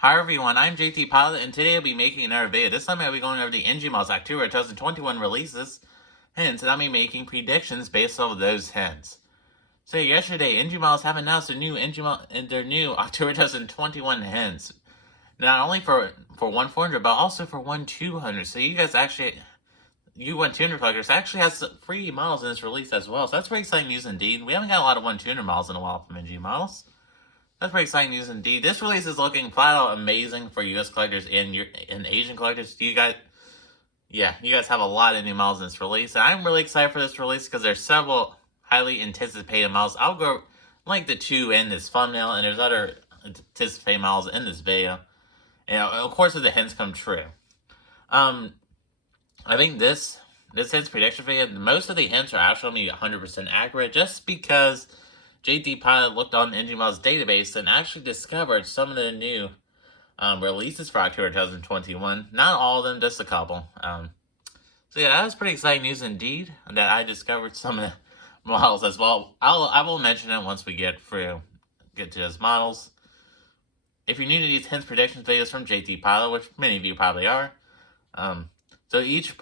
Hi everyone, I'm JT Pilot, and today I'll be making another video. This time I'll be going over the NG Models October 2021 releases, hints, and I'll be making predictions based off of those hints. So yesterday, NG Models have announced their new October 2021 hints. Not only for one 400, but also for one 200. So you guys one 200 collectors actually has free models in this release as well. So that's very exciting news indeed. We haven't got a lot of 200 models in a while from NG Models. That's pretty exciting news indeed. This release is looking flat out amazing for U.S. collectors and Asian collectors. You guys have a lot of new models in this release. And I'm really excited for this release because there's several highly anticipated models. I'll go link the two in this thumbnail, and there's other anticipated models in this video. And of course, if the hints come true. I think this hints prediction video, most of the hints are actually going to be 100% accurate, just because JT Pilot looked on the NG Models database and actually discovered some of the new releases for October 2021. Not all of them, just a couple. So yeah, that was pretty exciting news indeed, that I discovered some of the models as well. I will mention it once we get to those models. If you're new to these hints predictions videos from JT Pilot, which many of you probably are, so each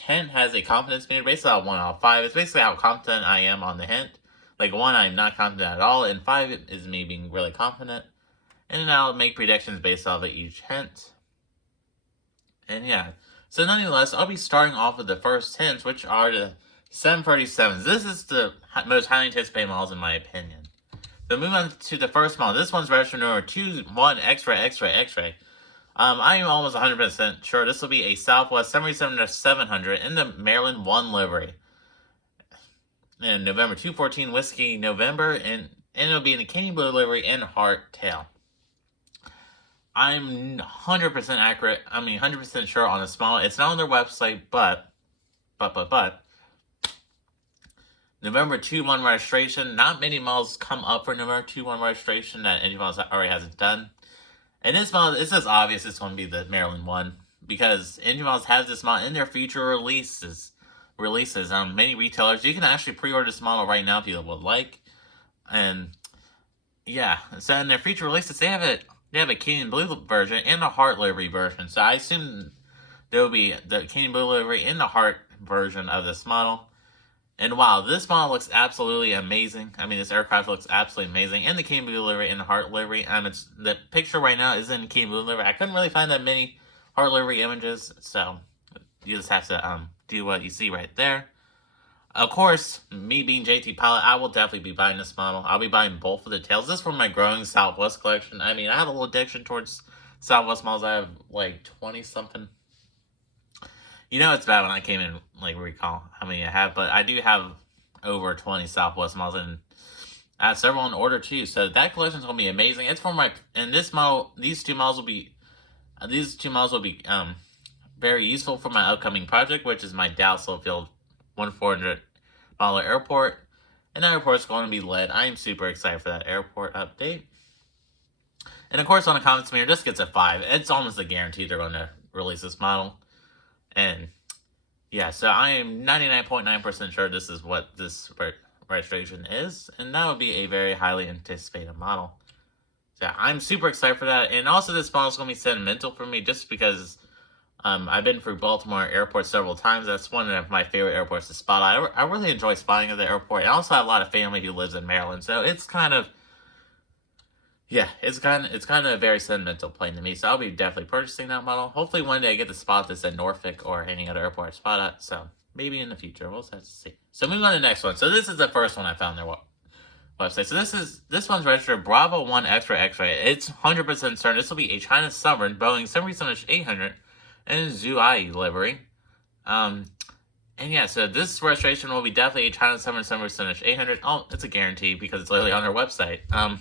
hint has a confidence meter based on 1 out of 5. It's basically how confident I am on the hint. Like 1, I'm not confident at all, and 5 is me being really confident. And then I'll make predictions based off of each hint. And yeah, so nonetheless, I'll be starting off with the first hints, which are the 737s. This is the most highly anticipated models in my opinion. So moving on to the first model. This one's registered number 21XXXX. I am almost 100% sure this will be a Southwest 737-700 in the Maryland 1 livery. And November 214 Whiskey November, and it'll be in the Candy Blue livery and heart tail. I'm 100% accurate. 100% sure on this model. It's not on their website, but November 2-1 registration. Not many models come up for November 2-1 registration that NG Models already hasn't done. And this model, it's just obvious it's going to be the Maryland 1, because NG Models has this model in their future releases. Many retailers, you can actually pre-order this model right now if you would like. And yeah, so in their future releases, they have a Candy Blue version and a heart livery version. So I assume there will be the Candy Blue livery and the heart version of this model. And wow, this model looks absolutely amazing. This aircraft looks absolutely amazing. And the Candy Blue livery and the heart livery. The picture right now is in the Candy Blue livery. I couldn't really find that many heart livery images, so you just have to do what you see right there. Of course, me being JT Pilot, I will definitely be buying this model. I'll be buying both of the tails. This is from my growing Southwest collection. I have a little addiction towards Southwest models. I have like 20-something. It's bad when I can't even recall how many I have, but I do have over 20 Southwest models, and I have several in order too. So that collection is going to be amazing. It's for these two models will be very useful for my upcoming project, which is my Dallas Field 1400 model airport. And that airport is going to be led. I am super excited for that airport update. And of course, on the confidence meter, this gets a 5. It's almost a guarantee they're going to release this model. And yeah, so I am 99.9% sure this is what this registration is. And that would be a very highly anticipated model. So yeah, I'm super excited for that. And also, this model is going to be sentimental for me just because I've been through Baltimore Airport several times. That's one of my favorite airports to spot. I really enjoy spotting at the airport. I also have a lot of family who lives in Maryland, so it's kind of a very sentimental plane to me. So I'll be definitely purchasing that model. Hopefully one day I get to spot this at Norfolk or any other airport I spot at. So maybe in the future, we'll have to see. So moving on to the next one. So this is the first one I found on their website. So this one's registered Bravo 1 X-ray. It's 100% certain this will be a China Sovereign Boeing 737-800 and Zhuhai livery. And yeah, so this registration will be definitely a China Sovereign 737-800. Oh, it's a guarantee because it's literally on their website. I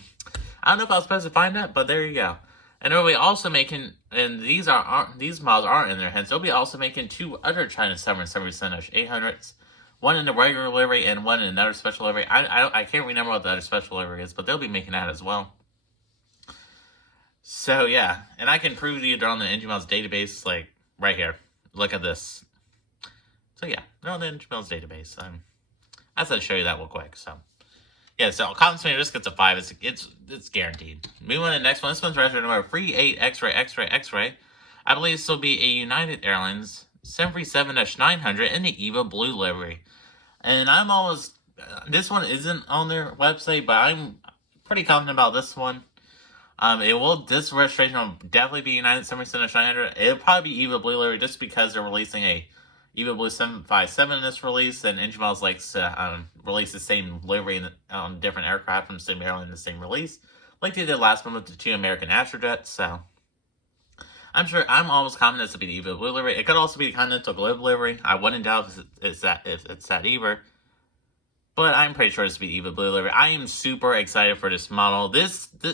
don't know if I was supposed to find that, but there you go. And they'll be also making, and these models aren't in there, hence they'll be also making 2 other China Sovereign 737-800s. One in the regular livery and one in another special livery. I can't remember what the other special livery is, but they'll be making that as well. So yeah, and I can prove to you they're on the NG Models database, like right here. Look at this. So yeah, they're on the NG Models database. I said to show you that real quick. So Yeah, so Constantine just gets a 5. It's guaranteed. Moving on to the next one. This one's registered number 38XXXX. I believe this will be a United Airlines 737-900 in the Evo-Blue livery. And I'm almost... this one isn't on their website, but I'm pretty confident about this one. This registration will definitely be United 737-900. It'll probably be Evo-Blue livery just because they're releasing a Evo-Blue 757 in this release, and Engine Miles likes to release the same livery on different aircraft from the same airline in the same release, like they did last month with the 2 American Astrojets. So I'm almost confident this will be the Evo-Blue livery. It could also be the Continental KLUV livery. I wouldn't doubt if it's that either, but I'm pretty sure it's will be Evo-Blue livery. I am super excited for this model. The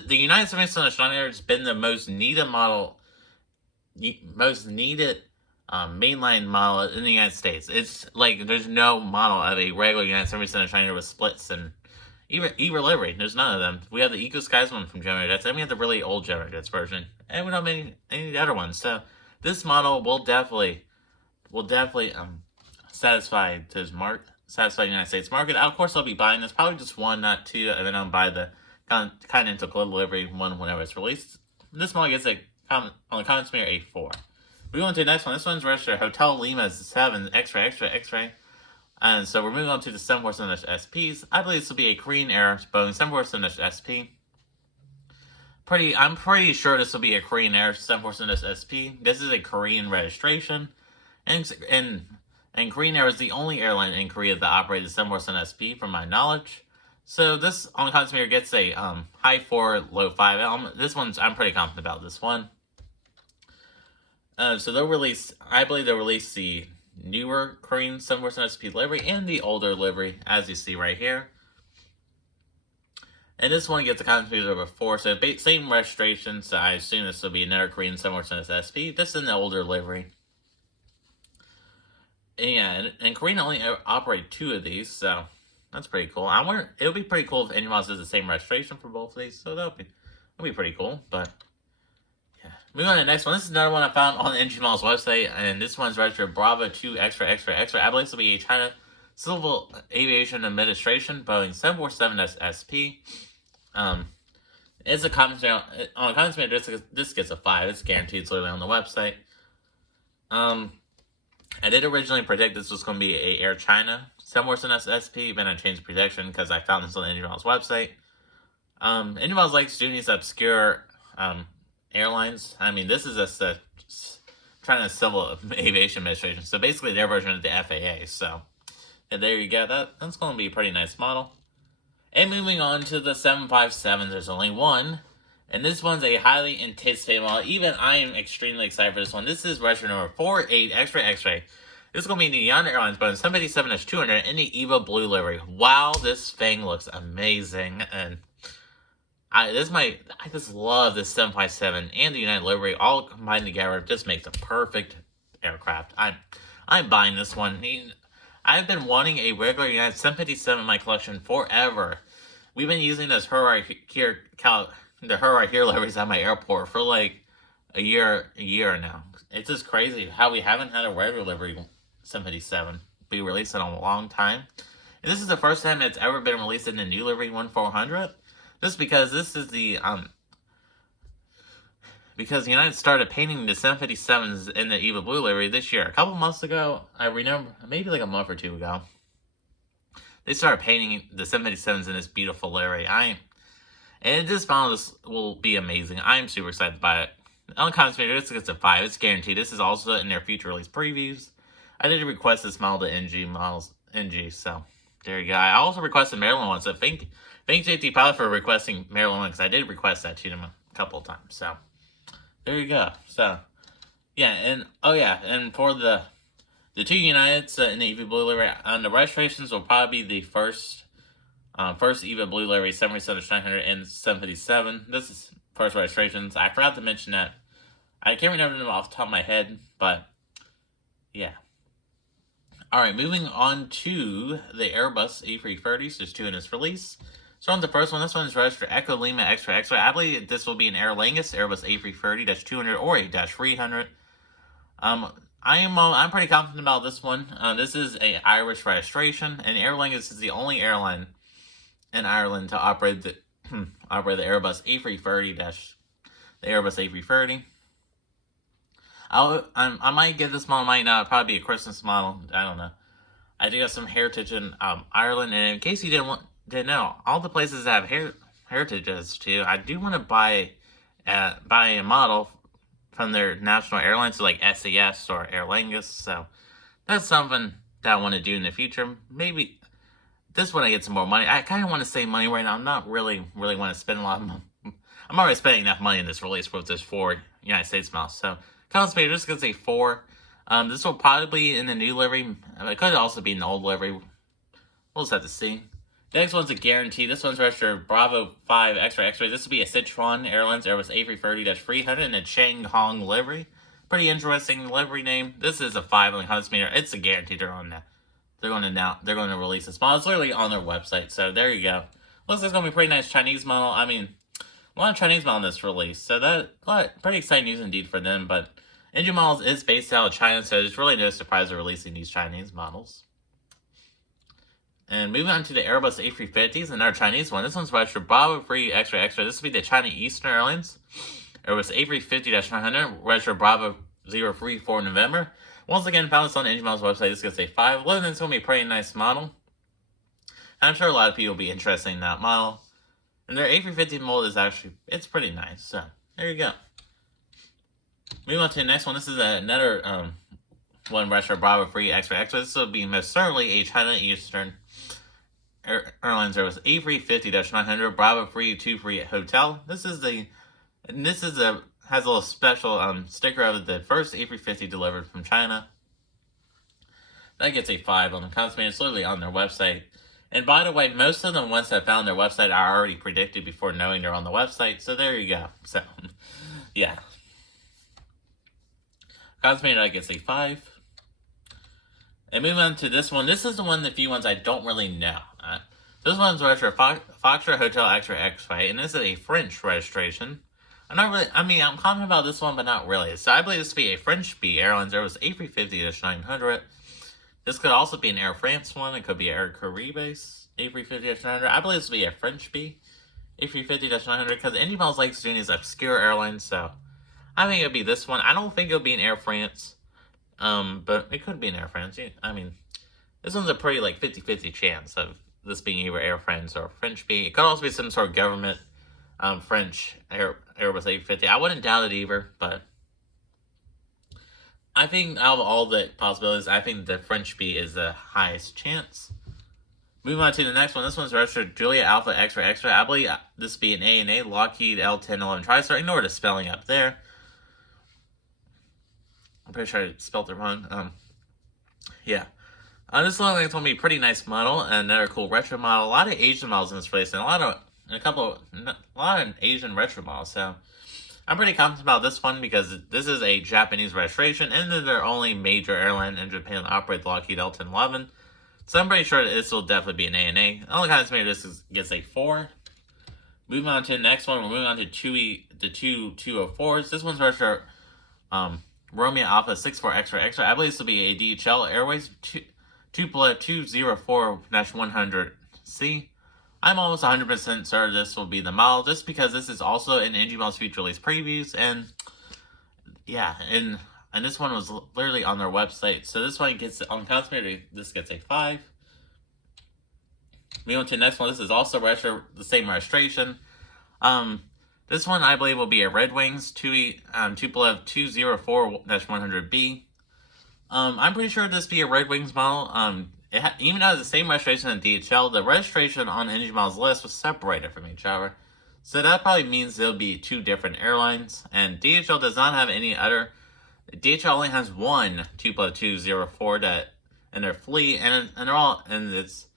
United 737-900 has been the most needed mainline model in the United States. It's like there's no model of a regular United 737-900 with splits and either livery. There's none of them. We have the Eco Skies one from General Jets, and we have the really old General Jets version, and we don't have any of the other ones. So this model will definitely satisfy the United States market. Of course, I'll be buying this, probably just one, not two, and then I'll buy the Continental KLUV livery one whenever it's released. This model gets on the Common Smear A4. We go on to the next one. This one's registered Hotel Lima 7 X-ray. And so we're moving on to the 747-SPs. I believe this will be a Korean Air Boeing 747-SP. I'm pretty sure this will be a Korean Air 747-SP. This is a Korean registration. And Korean Air is the only airline in Korea that operates the 747-SP, from my knowledge. So this on the Consumer gets a high 4, low 5. I'm pretty confident about this one. So I believe they'll release the newer Korean 747-SP livery and the older livery, as you see right here. And this one gets a common speed over 4, so same registration, so I assume this will be another Korean 747-SP, just in the older livery. And Korean only operate 2 of these, so that's pretty cool. It would be pretty cool if Engine Miles does the same registration for both of these, so that'll be pretty cool, but... Moving on to the next one. This is another one I found on the Engine Miles website, and this one's registered Bravo 2 X-ray. I believe this will be a China Civil Aviation Administration Boeing 747-SP. It's a comment on a comment. This gets a 5. It's guaranteed. It's literally on the website. I did originally predict this was going to be a Air China 747-SP, but I changed the prediction because I found this on the Engine Miles website. Engine Miles likes doing these obscure airlines. I mean, this is a China Civil Aviation Administration, so basically their version of the FAA. So, and there you go. That's going to be a pretty nice model. And moving on to the 757, there's only one, and this one's a highly anticipated model. Even I am extremely excited for this one. This is register number 48XXX. This is going to be the United Airlines Boeing 757-200 in the Evo-Blue livery. Wow, this thing looks amazing, and I just love this 757 and the United livery all combined together. It just makes a perfect aircraft. I'm buying this one. I've been wanting a regular United 757 in my collection forever. We've been using this the Hurrah Here liveries at my airport for like a year now. It's just crazy how we haven't had a regular livery 757 be released in a long time. And this is the first time it's ever been released in the new livery 1400. Just because this is because United started painting the 757s in the Evo-Blue livery this year. A couple months ago, I remember, maybe like a month or 2 ago, they started painting the 757s in this beautiful livery. And this model will be amazing. I'm super excited by it. On the comments video, this gets a 5. It's guaranteed. This is also in their future release previews. I did request this model to NG, so there you go. I also requested Maryland one, so thank JT Pilot for requesting Maryland one, because I did request that to them a couple of times. So there you go. So yeah, and for the 2 Uniteds in the Evo-Blue livery, the registrations will probably be the first Evo-Blue livery 737-900 and 757. This is first registrations. I forgot to mention that. I can't remember them off the top of my head, but yeah. Alright, moving on to the Airbus A330s. There's 2 in this release. So on the first one, this one is registered Echo Lima X-ray. I believe this will be an Aer Lingus Airbus A330-200 or A-300. I'm pretty confident about this one. This is a Irish registration, and Aer Lingus is the only airline in Ireland to operate the operate the Airbus A330 the Airbus A330. I might get this model, might not. Probably be a Christmas model. I don't know. I do have some heritage in Ireland, and in case you didn't know, all the places that have heritages too. I do want to buy a model from their national airlines, so like SAS or Aer Lingus. So that's something that I want to do in the future. Maybe this when I get some more money. I kind of want to save money right now. I'm not really want to spend a lot of money. I'm already spending enough money in this release with this 4 United States models. So Cosmate, just gonna say 4. This will probably be in the new livery. It could also be in the old livery. We'll just have to see. The next one's a guarantee. This one's registered Bravo 5 X-ray. This will be a Sichuan Airlines Airbus A330-300 in a Chang Hong livery. Pretty interesting livery name. This is a 5 on the Cosmate. It's a guarantee. They're going to release this model. It's literally on their website. So there you go. Looks like it's going to be a pretty nice Chinese model. I mean, a lot of Chinese models in this release. So pretty exciting news indeed for them. But Engine Models is based out of China, so it's really no surprise they're releasing these Chinese models. And moving on to the Airbus A350s, another Chinese one. This one's registered Bravo 3 X-ray. This will be the China Eastern Airlines Airbus A350-900, registered Bravo 034 November. Once again, found this on the Engine Models website. This is going to say 5. Looks like it's going to be a pretty nice model. I'm sure a lot of people will be interested in that model. And their A350 mold is it's pretty nice. So, there you go. Moving on to the next one. This is another one registered Bravo 3 X-ray. This will be most certainly a China Eastern Airlines Airbus A350-900 Bravo 323 Hotel. This has a little special sticker of the first A350 delivered from China. That gets a 5 on the Cosmate. It's literally on their website. And by the way, most of the ones that found their website are already predicted before knowing they're on the website. So there you go. So, yeah. Cosmate, I gets a 5. And moving on to this one. This is the one of the few ones I don't really know. This one's registered Foxtrot Hotel X-ray X-ray, and this is a French registration. I'm confident about this one, but not really. So I believe this to be a French B Airlines Airbus A350-900. This could also be an Air France one. It could be Air Caribes A350-900. I believe this will be a French B A350-900 because Engine Models likes doing these obscure airlines, so I think it'll be this one. I don't think it'll be an Air France, but it could be an Air France. I mean, this one's a pretty 50-50 chance of this being either Air France or French B. It could also be some sort of government French Airbus A350. I wouldn't doubt it either, but I think out of all the possibilities, I think the French B is the highest chance. Moving on to the next one. This one's registered Julia Alpha X-ray. I believe this will be an ANA Lockheed L-1011 Tristar. Ignore the spelling up there. I'm pretty sure I spelled it wrong. Yeah. This looks like it's going to be a pretty nice model. Another cool retro model. A lot of Asian models in this place. And a lot of Asian retro models. So I'm pretty confident about this one because this is a Japanese registration. And they're their only major airline in Japan to operate the Lockheed L-1011. So I'm pretty sure this will definitely be an ANA. The only kind of maybe this gets a 4. Moving on to the next one. We're moving on to two 204s. This one's registered Romeo Alpha 64 X-ray. I believe this will be a DHL Airways 20204-100C. I'm almost 100% certain this will be the model, just because this is also in Engine Models future release previews, and yeah, and this one was literally on their website. So this one gets on Cosmate. This gets a 5. Moving on to the next one. This is also the same registration. This one I believe will be a Red Wings 204-100B. I'm pretty sure this be a Red Wings model. Even though it has the same registration as DHL, the registration on Engine Models list was separated from each other. So that probably means there'll be 2 different airlines. And DHL does not have any other. DHL only has one 20204 in their fleet, and it's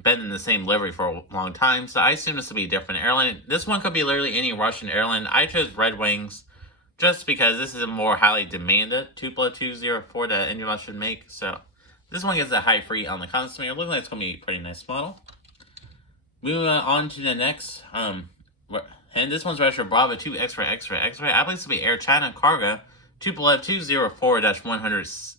been in the same livery for a long time. So I assume this will be a different airline. This one could be literally any Russian airline. I chose Red Wings just because this is a more highly demanded 20204 that Engine Models should make. So this one gets a high free on the Cosmate. It looks like it's going to be a pretty nice model. Moving on to the next, and this one's registered Bravo 2 X-ray. I believe this will be Air China Cargo 204-100C.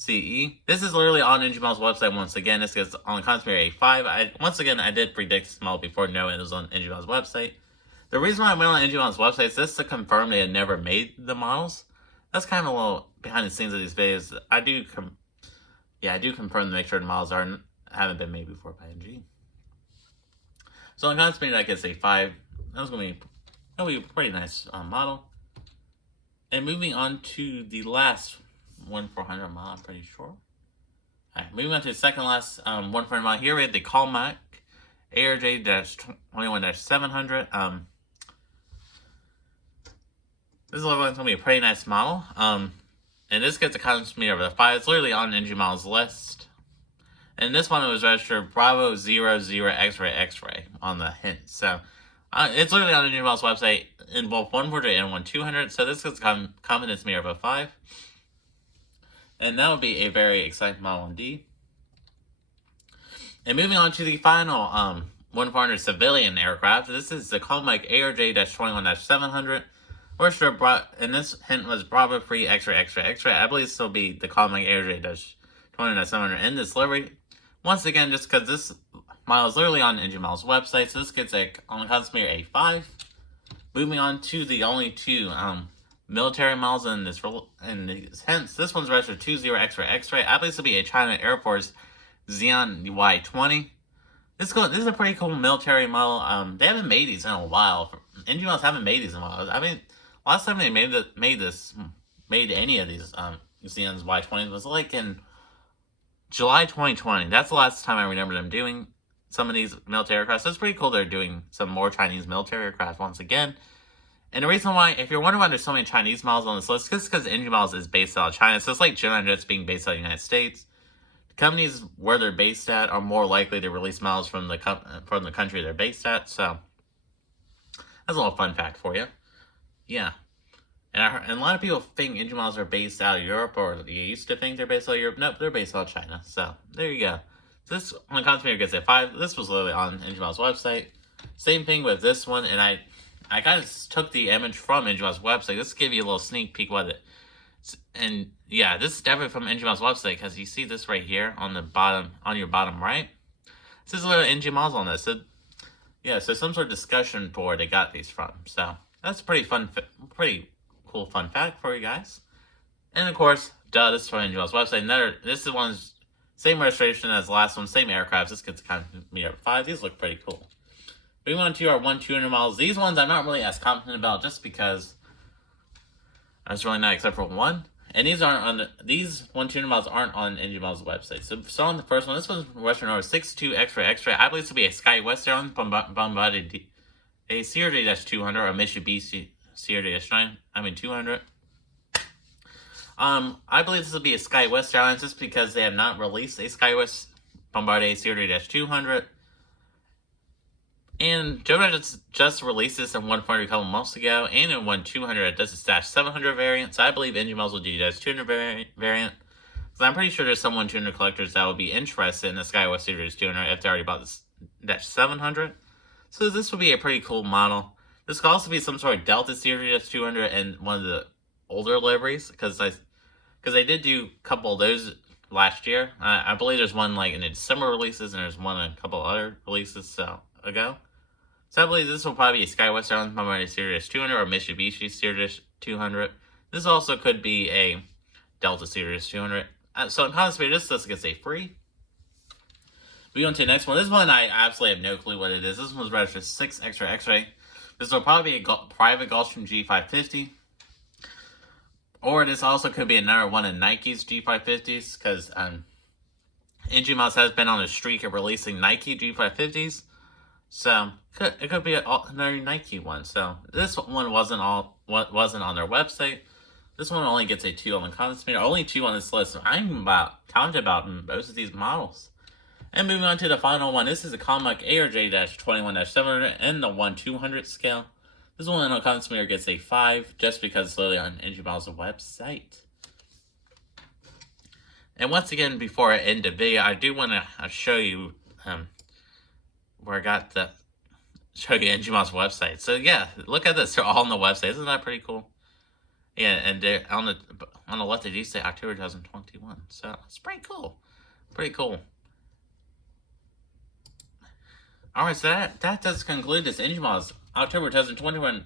CE. This is literally on Engine Miles' website once again. This is on the Conspiracy A5. Once again, I did predict this model before knowing it was on Engine Miles' website. The reason why I went on Engine Miles' website is just to confirm they had never made the models. That's kind of a little behind the scenes of these videos. I do confirm to make sure the models haven't been made before by NG. So on Conspiracy, I gets a 5. That'll be a pretty nice model. And moving on to the last 1/400 model, I'm pretty sure. Alright, moving on to the second last 1/400 model. Here we have the Comac ARJ-21-700. This looks like it's going to be a pretty nice model. And this gets a confidence meter of a 5. It's literally on Engine Miles list. And this one was registered Bravo 00 X-Ray X-Ray on the hint. So it's literally on Engine Miles website in both 140 and 1200. So this gets a confidence meter of a 5. And that would be a very exciting model indeed. And moving on to the final 1/400 civilian aircraft. This is the Comac ARJ-21-700. And this hint was Bravo 3 X-Ray X-Ray X-Ray. I believe this will be the Comac ARJ-21-700 in this livery. Once again, just because this model is literally on Engine Miles' website, so this gets on the confidence meter a 5. Moving on to the only two military models in these hints. This one's registered 20 X-Ray X-Ray. I believe this will be a China Air Force Xeon Y20. This is a pretty cool military model. They haven't made these in a while. Engine Miles haven't made these in a while. I mean, last time they made any of these Xeons Y20s was like in July 2020. That's the last time I remember them doing some of these military aircraft. So it's pretty cool they're doing some more Chinese military aircraft once again. And the reason why, if you're wondering why there's so many Chinese models on this list, it's because Engine Miles is based out of China. So it's like General Jets being based out of the United States. The companies where they're based at are more likely to release models from the country they're based at. So that's a little fun fact for you. Yeah. And a lot of people think Engine Miles are based out of Europe, or they used to think they're based out of Europe. Nope, they're based out of China. So there you go. So this one confidence gets a 5. This was literally on Engine Miles' website. Same thing with this one, and I kind of took the image from Engine Miles' website. This give you a little sneak peek what it. And yeah, this is definitely from Engine Miles' website, because you see this right here on the bottom, on your bottom right. This is a little Engine Miles on this. So yeah, so some sort of discussion board they got these from. So that's pretty cool fun fact for you guys. And of course, this is from Engine Miles' website. This is one's same registration as the last one, same aircraft. This gets kind of meter 5. These look pretty cool. Moving on to our 1/200 models. These ones I'm not really as confident about, just because that's really not, except for one. And these 1/200 models aren't on Engine Miles' website. So on the first one, this one's Western Order 62 X-Ray X-Ray. I believe this will be a Skywest Airlines Bombardier a CRJ-200 or a Mitsubishi CRJ-200. I believe this will be a Skywest Airlines, just because they have not released a Skywest Bombardier CRJ-200. And Joe just released this in 140 a couple months ago, and in 1200 this is -700 variant. So I believe Engine Miles will do -200 variant. So I'm pretty sure there's some 1200 collectors that would be interested in the Skywest Series 200 if they already bought this -700. So this would be a pretty cool model. This could also be some sort of Delta Series 200 and one of the older liveries, because they did do a couple of those last year. I believe there's one like in the December releases, and there's one in a couple other releases ago. So I believe this will probably be a Skywest Airlines Bombardier Series 200 or Mitsubishi Series 200. This also could be a Delta Series 200. So in concept, this gets a free. We go on to the next one. This one I absolutely have no clue what it is. This one's registered 6 X-Ray X-Ray. This will probably be a private Gulfstream G550. Or this also could be another one of Nike's G550s, because Engine Miles has been on a streak of releasing Nike G550s. So it could be another Nike one. So this one wasn't on their website. This one only gets a 2 on the confidence meter. Only 2 on this list. I'm counted about most of these models. And moving on to the final one. This is a Comac ARJ-21-700 in the 1/200 scale. This one on the confidence meter gets a 5, just because it's literally on Engine Miles' website. And once again, before I end the video, I do want to show you where I got show you Engine Miles' website. So yeah, look at this. They're all on the website. Isn't that pretty cool? Yeah, and they're on on the left they do say October 2021. So it's pretty cool. Pretty cool. Alright, so that does conclude this Engine Models October 2021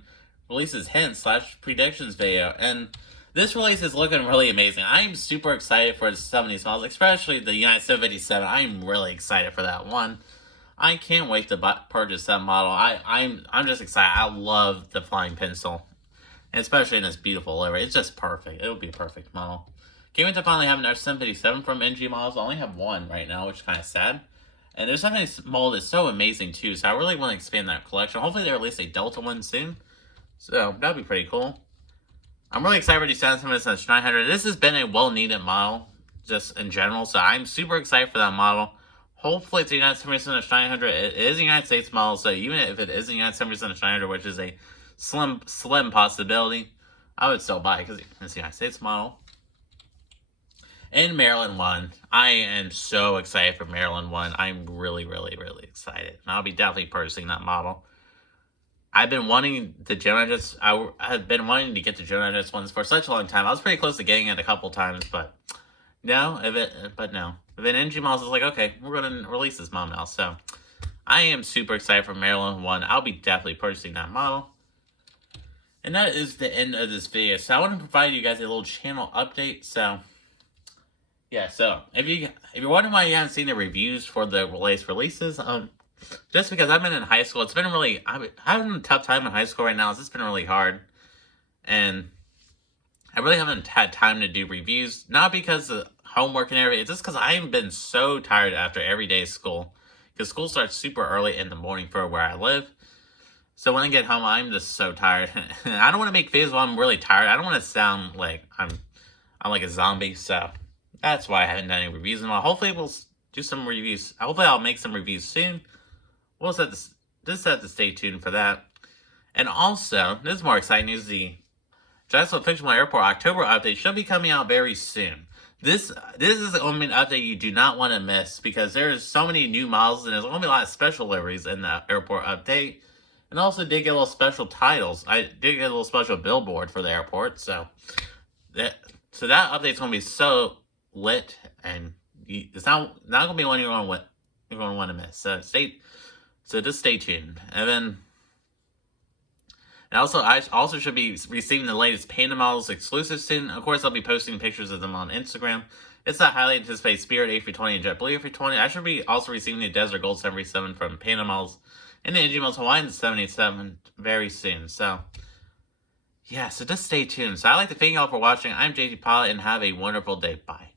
releases hints / predictions video. And this release is looking really amazing. I'm super excited for some of these models, especially the United 757. I'm really excited for that one. I can't wait to purchase that model. I'm just excited. I love the flying pencil, and especially in this beautiful livery. It's just perfect. It'll be a perfect model. Can't wait to finally have another 757 from NG Models. I only have one right now, which is kind of sad. And there's something mold that's so amazing too, so I really want to expand that collection. Hopefully they release a Delta one soon. So that'd be pretty cool. I'm really excited for the 757-900. This has been a well-needed model, just in general, so I'm super excited for that model. Hopefully it's a United 757-900. It is a United States model, so even if it is a United 757-900, which is a slim possibility, I would still buy it because it's a United States model. And Maryland 1. I am so excited for Maryland 1. I'm really, really, really excited. And I'll be definitely purchasing that model. I've been wanting the Gemini Jets. I've been wanting to get the Gemini Jets ones for such a long time. I was pretty close to getting it a couple times, but no. If an NG Models is like, okay, we're going to release this model now. So I am super excited for Maryland 1. I'll be definitely purchasing that model. And that is the end of this video. So I want to provide you guys a little channel update. So yeah, so if you're wondering why you haven't seen the reviews for the releases, just because I've been in high school, it's been really, I'm having a tough time in high school right now. It's just been really hard, and I really haven't had time to do reviews. Not because of homework and everything, it's just because I've been so tired after every day of school. Because school starts super early in the morning for where I live. So when I get home, I'm just so tired. I don't want to make videos while I'm really tired. I don't want to sound like I'm like a zombie, so that's why I haven't done any reviews in a while. Hopefully we'll do some reviews. Hopefully I'll make some reviews soon. We'll just have to stay tuned for that. And also, this is more exciting news. The Jacksonville Fictional Airport October update should be coming out very soon. This is the only update you do not want to miss, because there's so many new models and there's going to be a lot of special liveries in the airport update. And also did get a little special titles. I did get a little special billboard for the airport. So that update's going to be so lit, and it's not going to be one you're going to want to miss. So just stay tuned. And also, I also should be receiving the latest Panda models exclusive soon. Of course, I'll be posting pictures of them on Instagram. It's a highly anticipated Spirit A320 and JetBlue A320. I should be also receiving the Desert Gold 737 from Panda models and the NG Models Hawaiian 787 very soon. So yeah, so just stay tuned. So I'd like to thank you all for watching. I'm JT Pilot, and have a wonderful day. Bye.